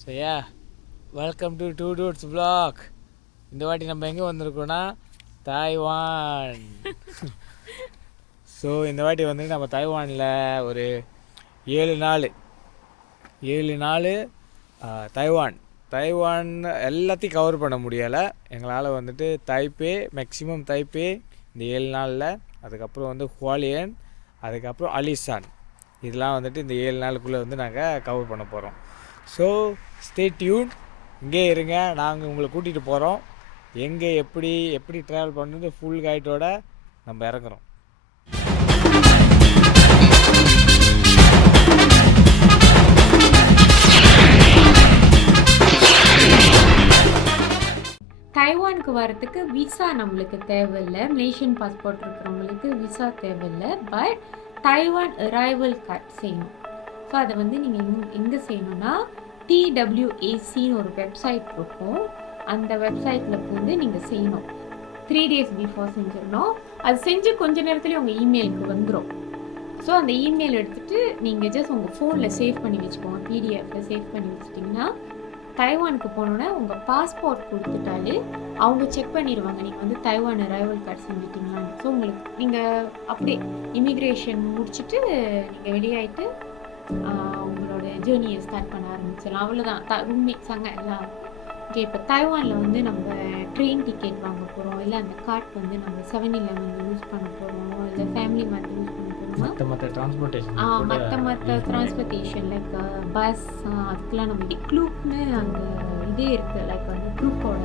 So welcome to two dudes vlog. இந்த வாட்டி நம்ம எங்கே வந்திருக்கோன்னா தாய்வான். ஸோ இந்த வாட்டி வந்து நம்ம தாய்வானில் ஒரு 7 நாள் தைவான் எல்லாத்தையும் கவர் பண்ண முடியலை எங்களால். வந்துட்டு மேக்ஸிமம் தைப்பே இந்த 7 நாளில், அதுக்கப்புறம் வந்து ஹுவாலியன், அதுக்கப்புறம் அலிசான், இதெல்லாம் வந்துட்டு இந்த 7 நாளுக்குள்ளே வந்து நாங்கள் கவர் பண்ண போகிறோம். ஸோ ஸ்டே டியூன், இங்கே இருங்க, நாங்கள் உங்களை கூட்டிகிட்டு போகிறோம். எங்கே எப்படி ட்ராவல் பண்ணுறது ஃபுல் கைட்டோட நம்ம இறங்குறோம். தைவானுக்கு வரத்துக்கு விசா நம்மளுக்கு தேவையில்லை. மலேசியன் பாஸ்போர்ட் இருக்கிறவங்களுக்கு விசா தேவையில்லை. பட் தைவான் அரைவல் கார்டு செய்யணும். ஸோ அதை வந்து நீங்கள் எங்கே செய்யணும்னா TWACன்னு ஒரு வெப்சைட் இருக்கும். அந்த வெப்சைட்டில் வந்து நீங்கள் செய்யணும். 3 days பிஃபோர் செஞ்சிடணும். அது செஞ்சு கொஞ்ச நேரத்துலேயே உங்கள் இமெயிலுக்கு வந்துடும். ஸோ அந்த இமெயில் எடுத்துகிட்டு நீங்கள் ஜஸ்ட் உங்கள் ஃபோனில் சேவ் பண்ணி வச்சுக்கோங்க. பிடிஎஃப்பில் சேவ் பண்ணி வச்சிட்டிங்கன்னா தைவானுக்கு போனோன்னே உங்கள் பாஸ்போர்ட் கொடுத்துட்டாலே அவங்க செக் பண்ணிடுவாங்க நீங்கள் வந்து தைவான் அரைவல் கார்டு செஞ்சுட்டிங்களான்னு. ஸோ உங்களுக்கு நீங்கள் அப்படியே இமிக்ரேஷன் முடிச்சுட்டு நீங்கள் வெளியாகிட்டு உங்களோட ஜேர்னியை ஸ்டார்ட் பண்ண ஆரம்பிச்சிடலாம். அவ்வளோதான். ரூம்மேட்ஸ் அங்கே எல்லாம் ஓகே. இப்போ தைவானில் வந்து நம்ம ட்ரெயின் டிக்கெட் வாங்க போகிறோம், இல்லை அந்த கார்ட் வந்து நம்ம 7-Eleven யூஸ் பண்ண போகிறோம், இல்லை ஃபேமிலி மாதிரி யூஸ் பண்ண போகிறோம். மற்ற டிரான்ஸ்போர்ட்டேஷன் லைக் பஸ், அதுக்கெலாம் நம்ம க்ளூப்னு அங்கே இதே இருக்குது. லைக் வந்து க்ளூப்போட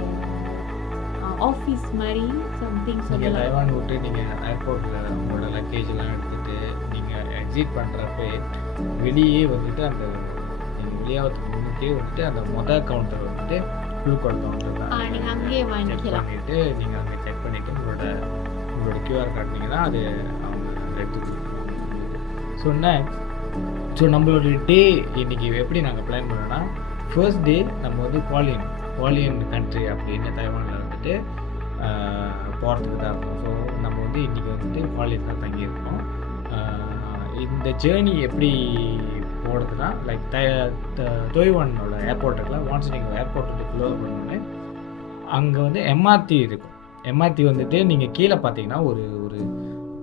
ஆஃபீஸ் மாதிரி சம்திங் சொல்லலாம். தைவான் விட்டு நீங்கள் ஏர்போர்ட்டில் உங்களோட லக்கேஜெலாம் எடுத்துகிட்டு நீங்கள் எக்ஸிட் பண்ணுறப்ப வெளியே வந்துட்டு அந்த நீங்கள் வெளியாகிறதுக்கு முன்னுக்கே வந்துட்டு அந்த மொதல் கவுண்டர் வந்துட்டு க்ளூகார்ட் கவுண்டர் தான். நீங்கள் அங்கேயே வாங்கிக்கலாம். பண்ணிவிட்டு நீங்கள் அங்கே செக் பண்ணிவிட்டு உங்களோட QR காட்டினீங்கன்னா அது அவங்க எடுத்து. ஸோ நம்மளோட டே இன்றைக்கி எப்படி நாங்கள் பிளான் பண்ணோன்னா, ஃபர்ஸ்ட் டே நம்ம வந்து ஹுவாலியன் கண்ட்ரி அப்படின்னு தைவானில் வந்துட்டு போகிறதுக்கு தான் இருக்கும். ஸோ நம்ம வந்து இன்றைக்கி வந்துட்டு ஹுவாலியன் தான் தங்கியிருக்கோம். இந்த ஜேர்னி எப்படி போகிறதுனா லைக் தைவானோட ஏர்போர்ட் இருக்குல்ல, ஒன்ஸ் நீங்கள் ஏர்போர்ட் வந்து க்ளோஸ் பண்ணோடனே அங்கே வந்து MRT இருக்கும். MRT வந்துட்டு நீங்கள் கீழே பார்த்தீங்கன்னா ஒரு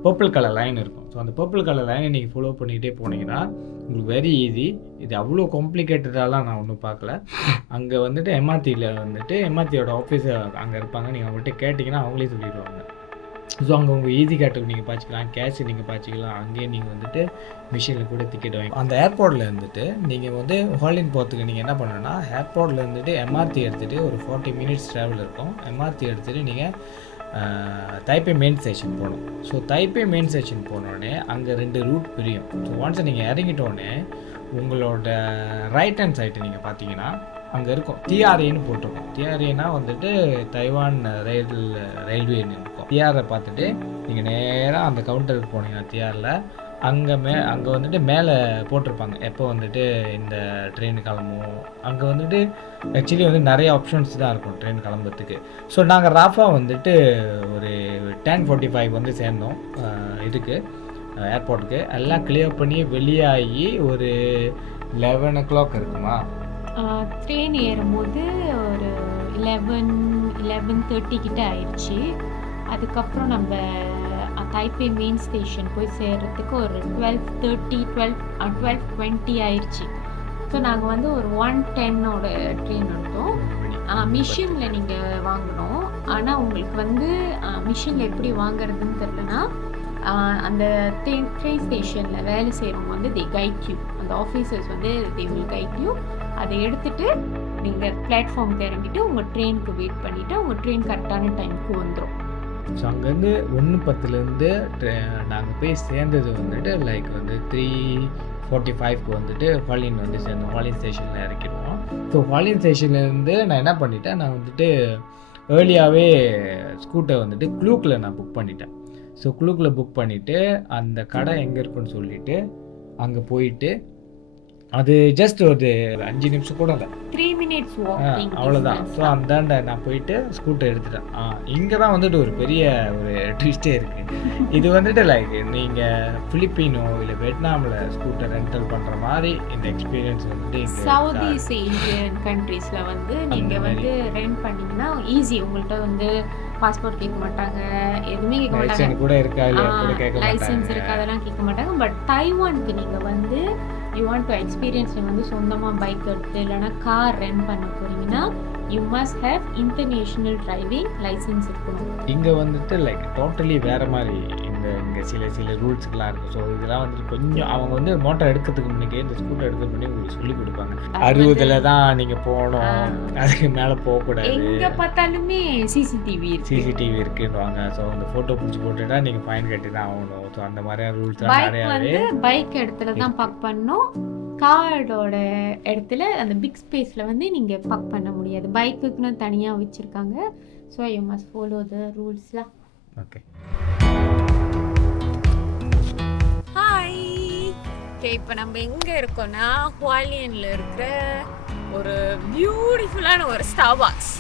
பர்பிள் கலர் லைன் இருக்கும். ஸோ அந்த பர்பிள் கலர் லைனை நீங்கள் ஃபாலோ பண்ணிக்கிட்டே போனீங்கன்னா உங்களுக்கு வெரி ஈஸி. இது அவ்வளோ காம்ப்ளிகேட்டடாலாம் நான் ஒன்றும் பார்க்கல. அங்கே வந்துட்டு MRTயில் வந்துட்டு MRTயோட ஆஃபீஸர் அங்கே இருப்பாங்க. நீங்கள் அவங்கள்ட்ட கேட்டிங்கன்னா அவங்களே சொல்லிடுவாங்க. ஸோ அங்கே உங்கள் ஈஸி கார்டு நீங்கள் பார்த்துக்கலாம், கேஷ் நீங்கள் பார்த்துக்கலாம். அங்கேயே நீங்கள் வந்துட்டு மிஷினில் கூட டிக்கெட் வாங்கி அந்த ஏர்போர்ட்டில் இருந்துட்டு நீங்கள் வந்து ஹுவாலியன் போகிறதுக்கு நீங்கள் என்ன பண்ணணும்னா, ஏர்போர்ட்டில் இருந்துட்டு MRT எடுத்துகிட்டு ஒரு 40 minutes ட்ராவல் இருக்கும். MRT எடுத்துகிட்டு நீங்கள் தைப்பே மெயின் ஸ்டேஷன் போகணும். ஸோ தைப்பே மெயின் ஸ்டேஷன் போனோடனே அங்கே 2 ரூட் பிரியும். ஸோ ஒன்ஸ் நீங்கள் இறங்கிட்டோடனே உங்களோட ரைட் ஹேண்ட் சைடு நீங்கள் பார்த்தீங்கன்னா அங்கே இருக்கும் TRAன்னு போட்டிருக்கோம். TRAனா வந்துட்டு தைவான் ரயில்வேன்னு இருக்கும். TRஐ பார்த்துட்டு நீங்கள் நேராக அந்த கவுண்டருக்கு போனீங்கன்னா TRல அங்கே வந்துட்டு மேலே போட்டிருப்பாங்க எப்போ வந்துட்டு இந்த ட்ரெயின் கிளம்பும். அங்கே வந்துட்டு ஆக்சுவலி வந்து நிறைய ஆப்ஷன்ஸ் தான் இருக்கும் ட்ரெயின் கிளம்புறதுக்கு. ஸோ நாங்கள் ராஃபாக வந்துட்டு ஒரு 10:45 வந்து சேர்ந்தோம் இதுக்கு ஏர்போர்ட்டுக்கு. எல்லாம் கிளியர் பண்ணி வெளியாகி ஒரு 11 o'clock இருக்குமா. ட்ரெயின் ஏறும்போது ஒரு 11:30 கிட்ட ஆயிடுச்சு. அதுக்கப்புறம் நம்ம தைப்பே மெயின் ஸ்டேஷன் போய் சேர்கிறதுக்கு ஒரு 12:20 ஆயிடுச்சு. ஸோ நாங்கள் வந்து ஒரு 1:10 ட்ரெயின் எடுத்தோம். மிஷினில் நீங்கள் வாங்கணும். ஆனால் உங்களுக்கு வந்து மிஷினில் எப்படி வாங்குறதுன்னு தெரிலனா அந்த ட்ரெயின் ஸ்டேஷனில் வேலை செய்கிறவங்க வந்து தே கைட் யூ. அந்த ஆஃபீஸர்ஸ் வந்து தே வில் கைட் யூ. அதை எடுத்துகிட்டு நீங்கள் பிளாட்ஃபார்முக்கு இறங்கிட்டு உங்கள் ட்ரெயினுக்கு வெயிட் பண்ணிவிட்டு உங்கள் ட்ரெயின் கரெக்டான டைமுக்கு வந்துடும். ஸோ அங்கேருந்து 1:10 நாங்கள் போய் சேர்ந்தது வந்துட்டு லைக் வந்து 3:45 வந்துட்டு ஹுவாலியன் வந்து சேர்ந்தோம். ஹுவாலியன் ஸ்டேஷனில் இறக்கிடுவோம். ஸோ ஹுவாலியன் ஸ்டேஷன்லேருந்து நான் என்ன பண்ணிட்டேன், நான் வந்துட்டு ஏர்லியாகவே ஸ்கூட்டர் வந்துட்டு க்ளூக்கில் நான் புக் பண்ணிட்டேன். ஸோ க்ளூக்கில் புக் பண்ணிவிட்டு அந்த கடை எங்கே இருக்குன்னு சொல்லிவிட்டு அங்கே போயிட்டு அது ஜஸ்ட் ஒரு 5 நிமிஷம் கூட இல்லை, 3 minutes walking அவ்வளோதான். distance ஸோ தான். அந்தாண்ட நான் போயிட்டு ஸ்கூட்டர் எடுத்துட்டேன். இங்கே தான் வந்துட்டு ஒரு பெரிய ஒரு ட்விஸ்டே இருக்குது. இது வந்துட்டு லைக் நீங்கள் பிலிப்பீனோ இல்லை வியட்நாமில் ஸ்கூட்டர் ரெண்டல் பண்ணுற மாதிரி இந்த எக்ஸ்பீரியன்ஸ் வந்துட்டு இங்கே சவுத் ஈஸ்ட் ஏஷியன் கண்ட்ரீஸ்ல வந்து நீங்க வந்து ரெண்ட் பண்ணீங்கன்னா ஈஸி. உங்கள்ட்ட வந்து பாஸ்போர்ட் கேட்க மாட்டாங்க, எதுவுமே கேட்க மாட்டாங்க, லைசன்ஸ் கூட இருக்கா இல்லையா கூட கேட்க லைசன்ஸ் மாட்டாங்க. இருக்கு அதெல்லாம் கேட்க மாட்டாங்க. பட் தைவானுக்கு நீங்க வந்து யூ வாண்ட் டு எக்ஸ்பீரியன்ஸ், நீங்க வந்து சொந்தமா பைக் எடுத்து இல்லைன்னா கார் ரெண்ட் பண்ண போறீங்கன்னா you must have international driving license இருக்கணும். இங்கே வந்துட்டு லைக் டோட்டலி வேறு மாதிரி இங்கே சில ரூல்ஸ்லாம் இருக்குது. ஸோ இதெல்லாம் வந்துட்டு கொஞ்சம் அவங்க வந்து மோட்டார் எடுக்கிறதுக்கு முன்னாடி இந்த ஸ்கூட்டர் எடுக்க முன்னாடி உங்களுக்கு சொல்லி கொடுப்பாங்க. 60 தான் நீங்கள் போகணும், அதுக்கு மேலே போகக்கூடாது, எங்க பார்த்தாலுமே சிசிடிவி இருக்கு, சிசிடிவி இருக்குன்னுவாங்க. ஸோ அந்த ஃபோட்டோ பிடிச்சி போட்டுட்டா நீங்கள் ஃபைன் கட்டி தான் ஆகணும். ஸோ அந்த மாதிரியான ரூல்ஸ்லாம் பைக் நிறையாவே வந்து பைக் இடத்துல தான் பார்க் பண்ணணும். காரோட இடத்துல அந்த பிக் ஸ்பேஸ்ல வந்து நீங்க பார்க் பண்ண முடியாது, பைக்குக்குன்னு தனியா வச்சிருக்காங்க. So you must follow the ரூல்ஸ்லாம். ஓகே. ஹாய், ஓகே, இப்போ நம்ம எங்கே இருக்கோம்னா ஹுவாலியனில் இருக்கிற ஒரு பியூட்டிஃபுல்லான ஒரு ஸ்டார்பாக்ஸ்.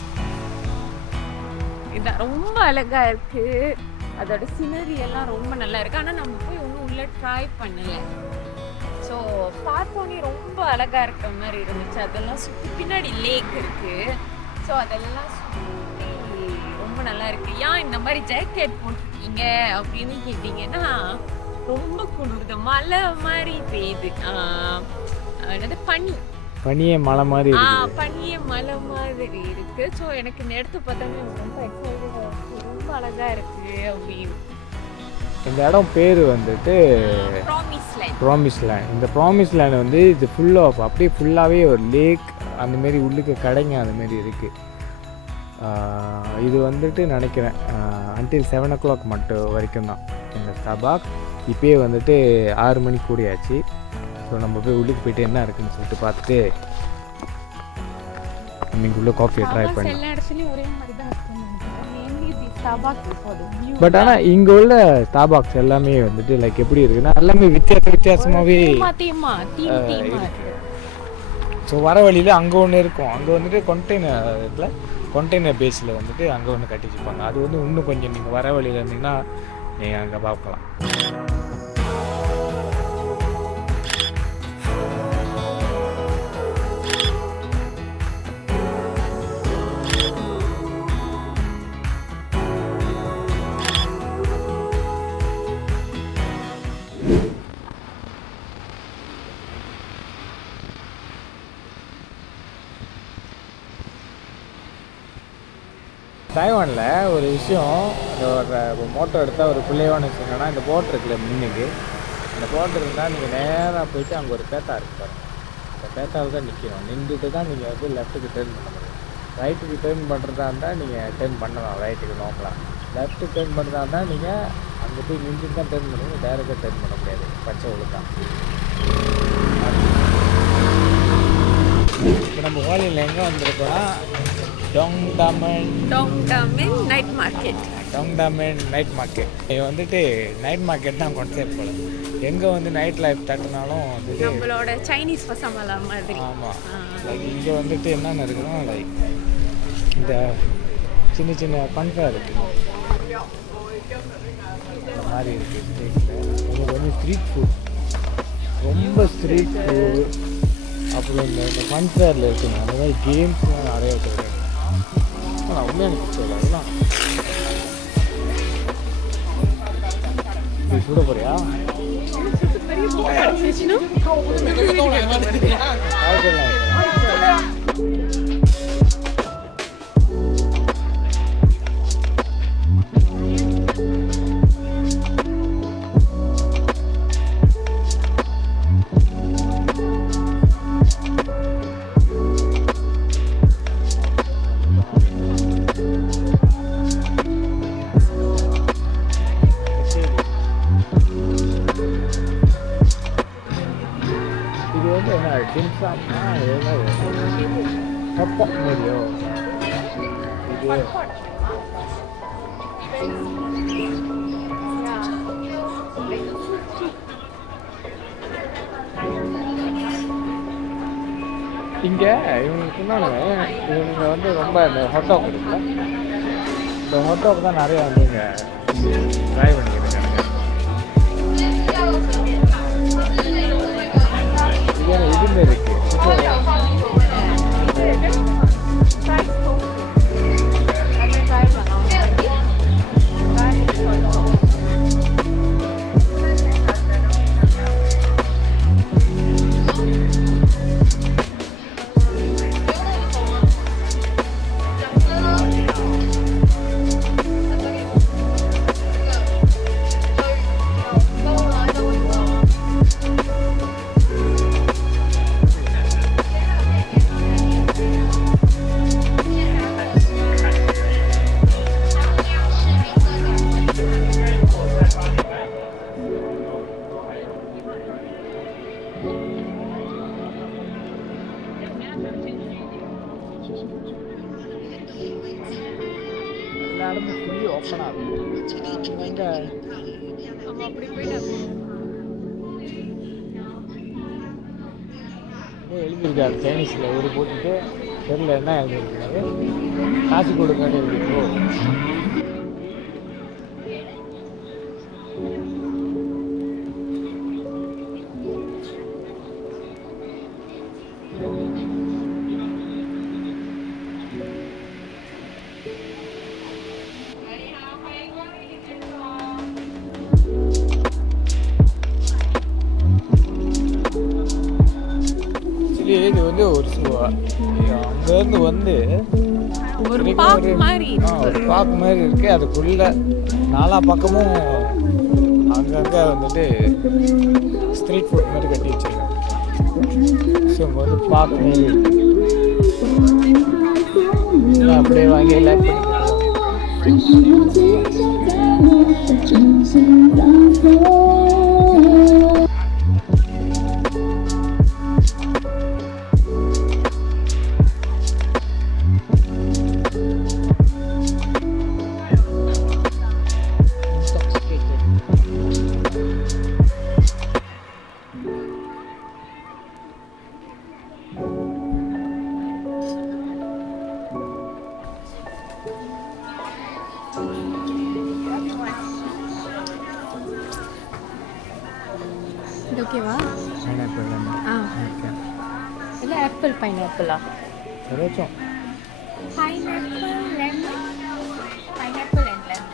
இதான் ரொம்ப அழகாக இருக்குது, அதோட சினரி எல்லாம் ரொம்ப நல்லா இருக்குது. ஆனால் நம்ம போய் ஒன்றும் உள்ளே ட்ரை பண்ணலை. ஸோ பார்த்தோன்னே ரொம்ப அழகாக இருக்கிற மாதிரி இருந்துச்சு. அதெல்லாம் சுற்றி பின்னாடி லேக் இருக்குது. ஸோ அதெல்லாம் சுற்றி ரொம்ப நல்லா இருக்குது. ஏன் இந்த மாதிரி ஜாக்கெட் போட்டிருக்கீங்க அப்படின்னு கேட்டிங்கன்னா ரொம்ப குளிருது, மழை மாதிரி பெய்யுது. என்னது பனியே மலை மாதிரி பனியே மலை மாதிரி இருக்கு. ஸோ எனக்கு இந்த இடத்த பார்த்தாலே எனக்கு ரொம்ப எக்ஸைட்டடாக இருக்கு, ரொம்ப அழகா இருக்கு அப்படின்னு. இந்த இடம் பேர் வந்துட்டு ப்ராமிஸ் லேண்ட். இந்த ப்ராமிஸ் லேண்ட் வந்து இது அப்படியே ஃபுல்லாகவே ஒரு லேக் அந்தமாரி உள்ளுக்கு கடைங்க அந்தமாரி இருக்குது. இது வந்துட்டு நினைக்கிறேன் அன்டில் 7 o'clock மட்டும் வரைக்கும் தான் இந்த ஸ்டார்பாக். இப்போயே வந்துட்டு 6 மணிக்கு கூடியாச்சு. ஸோ நம்ம போய் உள்ளுக்கு போயிட்டு என்ன இருக்குன்னு சொல்லிட்டு பார்த்துட்டு இன்னைக்கு உள்ள காஃபியை ட்ரை பண்ணி. எல்லா இடத்துலையும் ஒரே மாதிரி தான் இருக்கும். பட் ஆனால் இங்கே உள்ள ஸ்டார்பாக்ஸ் எல்லாமே வந்துட்டு லைக் எப்படி இருக்குன்னா எல்லாமே வித்தியாசமாகவே. ஸோ வர வழியில் அங்கே ஒன்று இருக்கும், அங்கே வந்துட்டு கண்டெய்னர் பேஸில் வந்துட்டு அங்கே ஒன்று கட்டி வச்சுப்பாங்க. அது வந்து இன்னும் கொஞ்சம் நீங்கள் வர வழியில் இருந்தீங்கன்னா நீங்கள் அங்கே பார்க்கலாம். தைவானில் ஒரு விஷயம், ஒரு மோட்டோ எடுத்தால் ஒரு பிள்ளைவான விஷயம் என்னன்னா, இந்த போட் இருக்குல்ல முன்னுக்கு, அந்த போட் இருந்தால் நீங்கள் நேராக போயிட்டு அங்கே ஒரு பேத்தா இருக்கு பாருங்க, அந்த பேத்தாவில் தான் நிற்கணும். நின்றுட்டு தான் நீங்கள் வந்து லெஃப்ட்டுக்கு டேர்ன் பண்ண முடியும். ரைட்டுக்கு டேர்ன் பண்ணுறதா இருந்தால் நீங்கள் டேர்ன் பண்ணலாம், ரைட்டுக்கு நோக்கலாம். லெஃப்ட்டு டேர்ன் பண்ணுறதா இருந்தால் நீங்கள் அங்கே போய் நின்றுட்டு தான் டேர்ன் பண்ணுவீங்க, டேரெக்டாக டேர்ன் பண்ண முடியாது, பச்சை ஒழுதான். இப்போ நம்ம ஹுவாலியில் எங்கே வந்திருக்கோன்னா டோங்டாமென் நைட் மார்க்கெட். Night market. இது வந்துட்டு நைட் மார்க்கெட் தான் கான்செப்ட் போல. எங்கே வந்து நைட் லைஃப் தட்டினாலும் வந்துட்டு நம்மளோட சைனீஸ் பசங்கள மாதிரி. ஆமாம், லைக் இங்கே வந்துட்டு என்னென்ன இருக்குன்னா லைக் இந்த சின்ன பண்பா இருக்குது, அந்த மாதிரி இருக்குது. உங்களுக்கு வந்து ஸ்ட்ரீட் ஃபுட், ரொம்ப ஸ்ட்ரீட் ஃபுட். அப்புறம் இந்த ஃபன்ஃபேரில் இருக்குங்க, அந்த மாதிரி கேம்ஸ்லாம் நிறைய இருக்குது. நான் உண்மையாக எனக்கு தெரியல அதெல்லாம். இது கூட போறியா? இங்கே இவங்களுக்கு இன்னொன்று, இவங்க வந்து ரொம்ப இந்த ஹாட்டாக் இருக்குல்ல, இந்த ஹாட்டாக் தான் நிறையா வந்து இங்கே ட்ரை பண்ணிக்கிட்டு இருக்காங்க. இதுமாரி இருக்குது. எல்லாரும் ஃபுல்லி ஓப்பன் ஆகும். அங்கே எழுதியிருக்காரு சைனீஸில் ஒரு போட்டுட்டு தெரியல என்ன எழுதியிருக்காரு, காசு கொடுக்காது எழுதிருக்கோ. இது வந்து ஒரு அங்கேருந்து வந்து ஒரு பார்க் மாதிரி ஒரு பார்க் மாதிரி இருக்கு. அதுக்குள்ள நாலா பக்கமும் அங்கங்கே வந்துட்டு ஸ்ட்ரீட் ஃபுட் மாதிரி கட்டி வச்சிருக்காங்க. ஸோ இங்கே வந்து பார்க் மாதிரி அப்படியே வாங்கி லைக் இது ஓகேவா? Pineapple okay. இல்லை ஆப்பிள் பைனாப்பிளா? சரோச்சம் pineapple lemon, pineapple and lemon.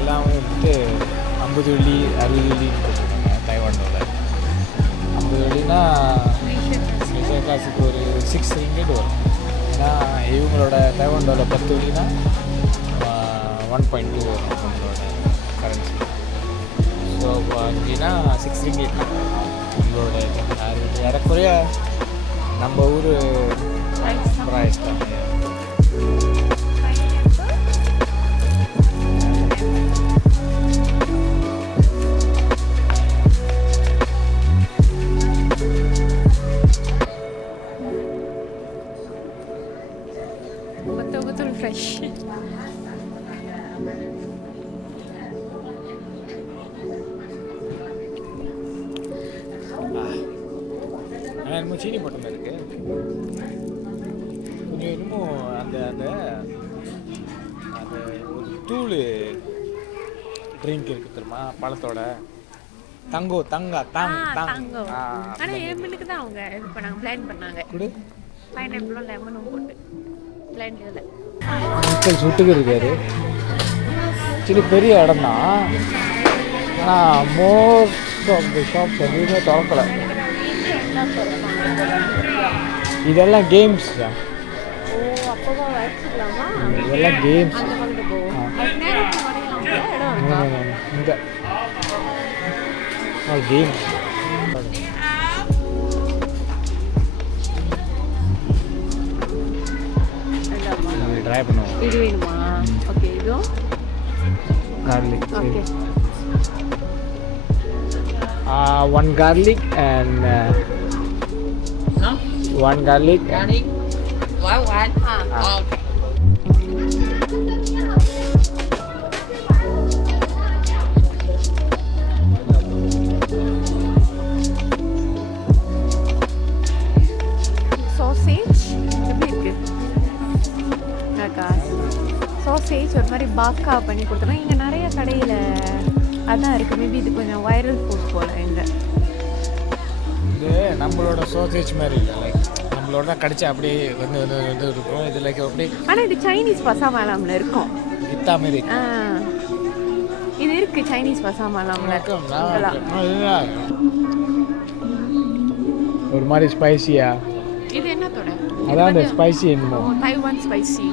எல்லாம் வந்துட்டு 50 வெள்ளி 60 வெள்ளின்னு போட்டுருக்காங்க தைவானோட. 50 வெள்ளினா நிஜ காசுக்கு ஒரு 6 ரிங்கிட் வரும். ஏன்னா இவங்களோட தைவானோட 10 வெள்ளினா 1.2 வரும் நம்மளோட கரன்சி. ஸோ அப்படின்னா 6 ரிங்கிட் நம்மளோட ஏறக்குறைய நம்ம ஊர் ப்ரைஸ் தான். betul-betul fresh. என்னமோ சீனி போட்ட மாதிரி இருக்கு. கொஞ்சம் என்னமோ அந்த அந்த அந்த ஒரு தூள் ட்ரிங்க் இருக்கு தெரியுமா பழத்தோட, தங்கோ தங்கா தாங் தாங். ஆனா எலும்புக்கு தான் அவங்க இது பண்ணாங்க, பிளேன் பண்ணாங்க. குடு பைனாப்பிளும் லெமனும் போட்டு பிளேன் இதுல. அங்கிள் சுட்டுக்கு இருக்காரு. சரி பெரிய இடம் தான், ஆனால் மோஸ்ட் ஆஃப் தி ஷாப்ஸ் எதுவுமே திறக்கலை. இதெல்லாம் கேம்ஸ் தான். ஓ அப்பவா வச்சிக்கலாமா? இதெல்லாம் கேம்ஸ். அங்க வந்து போ. நேரத்துக்கு வரணும் இடம் இருக்கா? இந்த கேம்ஸ் ட்ரை பண்ணுவோம். இது வேணுமா? ஓகே இதுவும் garlic. Okay. One garlic and one garlic. Garlic. One. Okay. பரோட்டாக்காக பண்ணி கொடுத்துருவோம். இங்கே நிறைய கடையில் அதான் இருக்குது. மேபி இது கொஞ்சம் வைரல் ஃபுட் போல் இங்கே. இது நம்மளோட சோசேஜ் மாதிரி இல்லை, லைக் நம்மளோட கடிச்சு அப்படியே வந்து வந்து வந்து இருக்கும். இது லைக் அப்படி. ஆனால் இது சைனீஸ் பசாமலாமில் இருக்கும். இத்தா மாரி இது இருக்குது சைனீஸ் பசாமலாமில். ஒரு மாதிரி ஸ்பைசியா. இது என்னத்தோட? அதான் அந்த ஸ்பைசி என்னமோ. Taiwan spicy.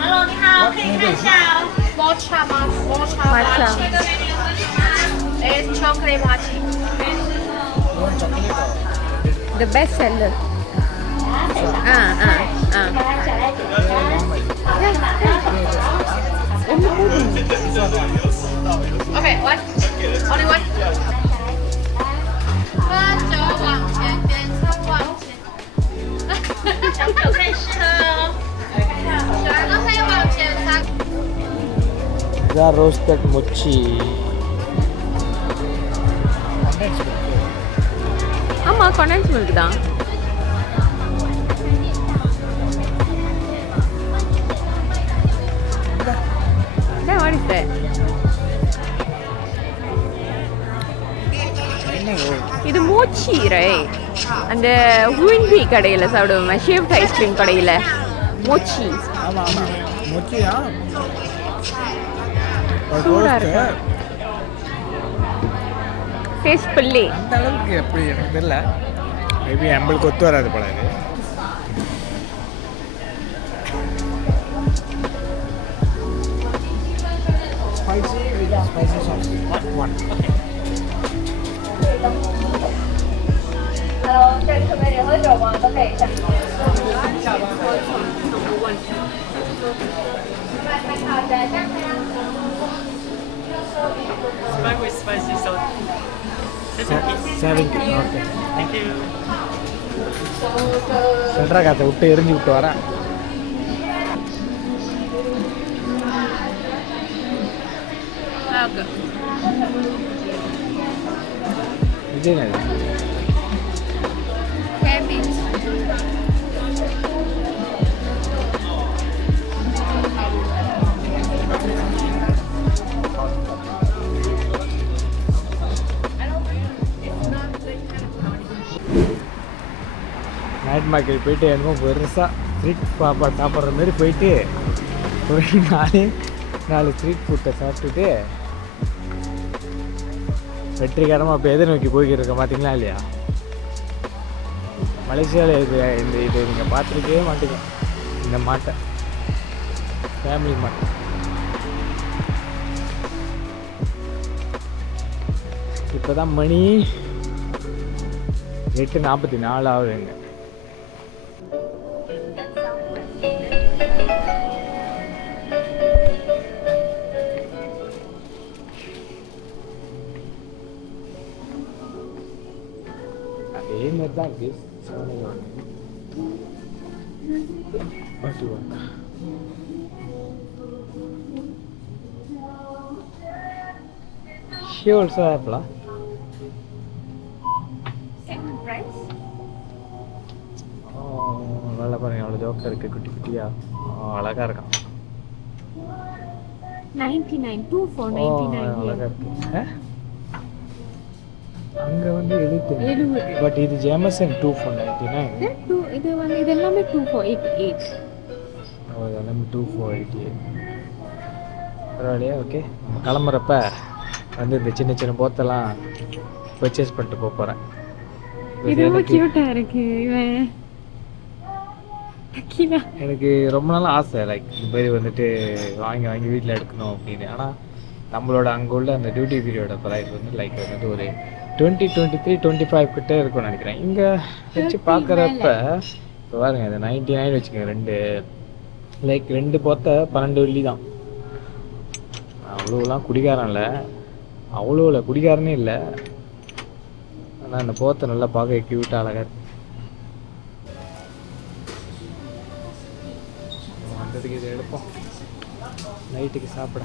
Hello， 你好，可以看一下matcha 吗 Matcha ？It's chocolate matcha。 The best seller. Okay, one. Only one. 喝酒往前，点餐往前。小朋友可以试喝哦。小孩都可以往前擦。இதான் ரோஸ்டட் மொச்சி. ஆமாம், கண்டென்ஸ் மில்க் தான். What is that? இது மோச்சி ரைட். அந்த ஹூயின்பி கடையில் சாப்பிடுவோம், ஷேவ்ட் ஐஸ்கிரீம் கடையில் மோச்சி. ஆமாம் ஆமாம், மொச்சியா சூடாக இருக்கு. டேஸ்ட் பண்ணி அந்த அளவுக்கு எப்படி எனக்கு தெரியல. மேபி நம்மளுக்கு ஒத்து வராது போல இது. Spicy sauce one. Hello， 这里准备点喝酒吗？都可以上。Spike with spicy salt. 70. Okay, Thank you. சென்ட்ரா காற்றை விட்டு எரிஞ்சு விட்டு வரேன். விஜய் நகர். நைட் மார்க்கெட் போயிட்டு என்னமோ பெருசாக ஸ்ட்ரீட் சாப்பிட்ற மாதிரி போயிட்டு ஒரு 4 ஸ்ட்ரீட் ஃபுட்டை சாப்பிட்டுட்டு வெற்றிகரமாக இப்போ எதை நோக்கி போய்கிட்டு இருக்க பார்த்தீங்களா இல்லையா? மலேசியாவில் இது நீங்கள் பார்த்துருக்கவே மாட்டீங்க, இந்த மாட்டை, ஃபேமிலி மாட்டை. இப்போ தான் மணி 8:44 ஆகுதுங்க. அதே மாதிரி தான் இருக்குது. She also have la. நல்லா பாருங்க, அவ்வளோ ஜோக்காக இருக்குது, குட்டி குட்டியாக அழகாக இருக்கான். 99 2 for 99. அழகாக இருக்கு. அங்கே வந்து 70, பட் இது ஜேமசன் 2 for 99. இது வந்து இது எல்லாமே 2 for 88. எல்லாமே 2 for 88. பரவாயில்லையா? ஓகே, நம்ம கிளம்புறப்ப வந்து இந்த சின்ன சின்ன போத்தெல்லாம் பர்ச்சேஸ் பண்ணிட்டு போக போகிறேன். இது ரொம்ப க்யூட்டாக இருக்கு. இவன் எனக்கு ரொம்ப நாள் ஆசை, லைக் இந்த மாதிரி வந்துட்டு வாங்கி வீட்டில் எடுக்கணும் அப்படின்னு. ஆனால் நம்மளோட அங்கே உள்ள அந்த டியூட்டி பீரியடோட ப்ரைஸ் வந்து லைக் வந்து ஒரு 23-25 கிட்டே இருக்கும்னு நினைக்கிறேன். இங்கே வச்சு பார்க்குறப்ப இப்போ பாருங்க, இது 99 வச்சுக்கோங்க. லைக் 2 போத்த 12 வெள்ளி தான். அவ்வளோலாம் குடிகாரன் இல்லை, அவ்வளோ இல்லை, குடிகாரனே இல்லை. ஆனால் அந்த போத்தை நல்லா பார்க்க க்யூட்டாக அழகாக இருக்கு. வந்ததுக்கு இதை எடுப்போம் நைட்டுக்கு சாப்பிட.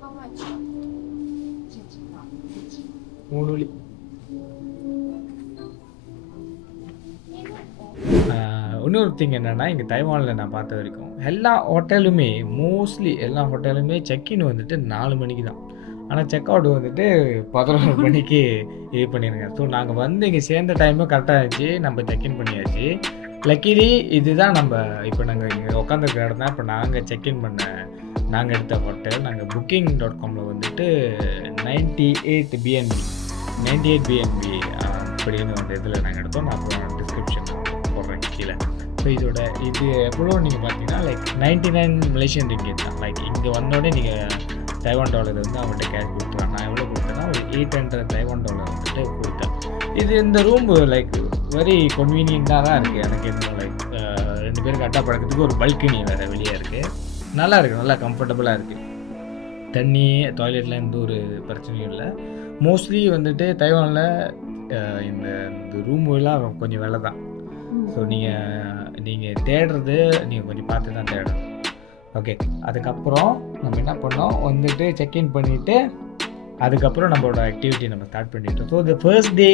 How much? 3 வழி. இன்னொரு திங் என்னென்னா இங்கே தைவானில் நான் பார்த்த வரைக்கும் எல்லா ஹோட்டலுமே மோஸ்ட்லி எல்லா ஹோட்டலுமே செக்இன் வந்துட்டு 4 மணிக்கு தான். ஆனால் செக் அவுட் வந்துட்டு 11 மணிக்கு இது பண்ணிடுங்க. ஸோ நாங்கள் வந்து இங்கே சேர்ந்த டைமும் கரெக்டாக இருந்துச்சு, நம்ம செக்இன் பண்ணியாச்சு. லக்கிலி இதுதான் நம்ம இப்போ நாங்கள் இங்கே உட்காந்துருக்க இடம் தான் இப்போ நாங்கள் செக்இன் பண்ண நாங்கள் எடுத்த ஹோட்டல். நாங்கள் booking.comல வந்துட்டு 98 பிஎன்பி அப்படின்னு அந்த இதில் நாங்கள் எடுத்தோம். நான் அப்புறம் டிஸ்கிரிப்ஷன் போடுறேன் கீழே. ஸோ இது எவ்வளோ நீங்கள் பார்த்தீங்கன்னா லைக் 99 மலேசியன் ரிங்கிட் தான். லைக் இங்கே வந்தோடனே நீங்கள் தைவான் டாலர் வந்து அவங்கள்ட்ட கேஷ் கொடுத்துருவாங்க. நான் எவ்வளோ கொடுத்தேன்னா ஒரு 800 தைவான் டாலர் வந்துட்டு கொடுத்தேன். இந்த ரூம் லைக் வெரி கன்வீனியண்ட்டாக தான் இருக்குது. எனக்கு என்ன லைக் 2 பேருக்கு அட்டா பழக்கிறதுக்கு ஒரு பல்கனி வேறு வெளியே இருக்குது. நல்லா இருக்குது, நல்லா கம்ஃபர்டபுளாக இருக்குது. தண்ணி டாய்லெட்டில் எந்த ஒரு பிரச்சனையும் இல்லை. மோஸ்ட்லி வந்துட்டு தைவானில் இந்த ரூம் எல்லாம் கொஞ்சம் விலை தான். ஸோ நீங்கள் தேடுறது நீங்கள் கொஞ்சம் பார்த்து தான் தேடணும். ஓகே, அதுக்கப்புறம் நம்ம என்ன பண்ணோம் வந்துட்டு செக்இன் பண்ணிவிட்டு அதுக்கப்புறம் நம்மளோட ஆக்டிவிட்டி நம்ம ஸ்டார்ட் பண்ணிட்டோம். ஸோ இந்த ஃபர்ஸ்ட் டே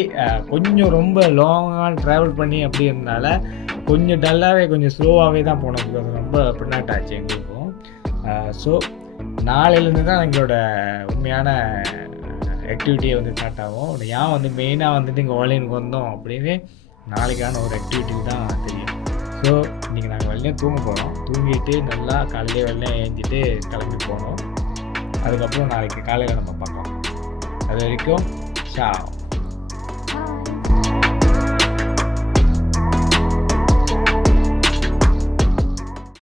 கொஞ்சம் ரொம்ப லாங்காக ட்ராவல் பண்ணி அப்படி இருந்தனால கொஞ்சம் டல்லாகவே கொஞ்சம் ஸ்லோவாகவே தான் போனோம். பிகாஸ் ரொம்ப பின்னாட் ஆச்சு எங்களுக்கும். ஸோ நாளையிலேருந்து தான் எங்களோட உண்மையான ஆக்டிவிட்டியை வந்து ஸ்டார்ட் ஆகும். ஏன் வந்து மெயினாக வந்துட்டு இங்கே வாலியனுக்கு வந்தோம் அப்படின்னு நாளைக்கான ஒரு ஆக்டிவிட்டி தான் தெரியும். ஸோ இன்றைக்கி நாங்கள் வெளியே தூங்க போகிறோம். தூங்கிட்டு நல்லா காலையிலே வெளியே ஏஞ்சிட்டு கிளம்பி போனோம். அதுக்கப்புறம் நாளைக்கு காலையில் நம்ம பார்க்கலாம். அது வரைக்கும் ஷா.